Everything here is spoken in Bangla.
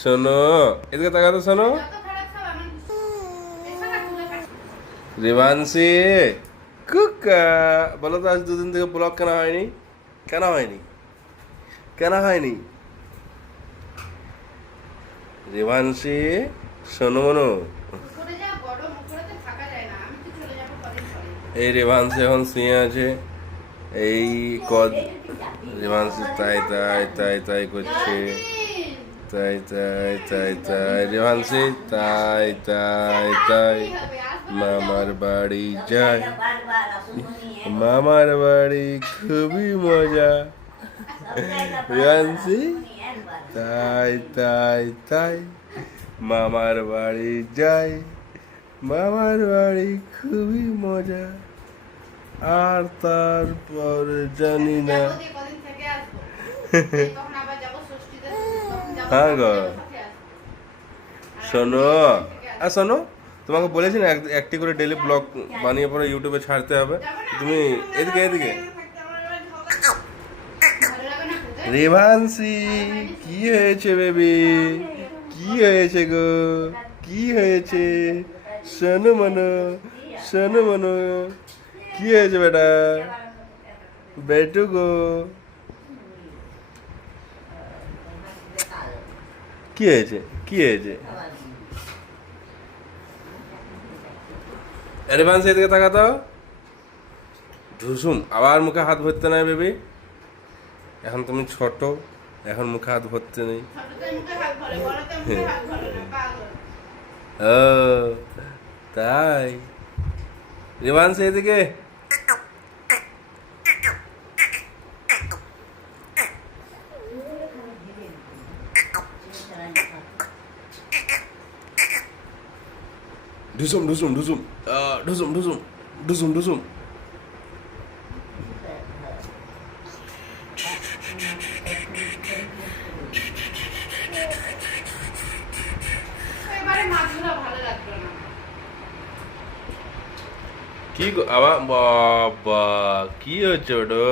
শোনো, এদিকে তাকাতো। শোনো, রিভান্সি কুকা, বলো তো আজ দুদিন থেকে ব্লগ কেন হয়নি? কেন হয়নি? কেন হয়নি? রিভান্সি, শোনো মনো, এই রিভান্সি এখন শুয়ে আছে। এই কদ রিভান্সি তাই তাই তাই তাই করছে, তাই তাই তাই তাই রিভান্সি তাই তাই তাই মামার বাড়ি যায়, মামার বাড়ি খুবই মজা। রিভান্সি তাই তাই তাই মামার বাড়ি যায়, মামার বাড়ি খুবই মজা। আর তারপর জানি না। হ্যাঁ গো, শোনো, আর শোনো, তোমাকে বলেছি না একটি করে ডেলি ব্লগ বানিয়ে পরে ইউটিউবে ছাড়তে হবে। তুমি এদিকে এদিকে। রিভান্সি, কি হয়েছে বেবি? কি হয়েছে গো? কি হয়েছে? শোনো মনো, শোনো মনো, কি হয়েছে বেটা? বেটু গো, কি হয়েছে? কি হয়েছে? অ্যাডভান্স এদিকে তাকাতো। ধুসুম, আবার মুখে হাত ভরতে নাই বেবি। এখন তুমি ছোট, এখন মুখে হাত ভরতে নেই। ও তাই, রিভান্স এদিকে। ঢুসুম ঢুসুম ঢুসুম, ঢুসুম ঢুসুম ঢুসুম ঢুসুম। কি আবার বাবা, কি হচ্ছে ওটা?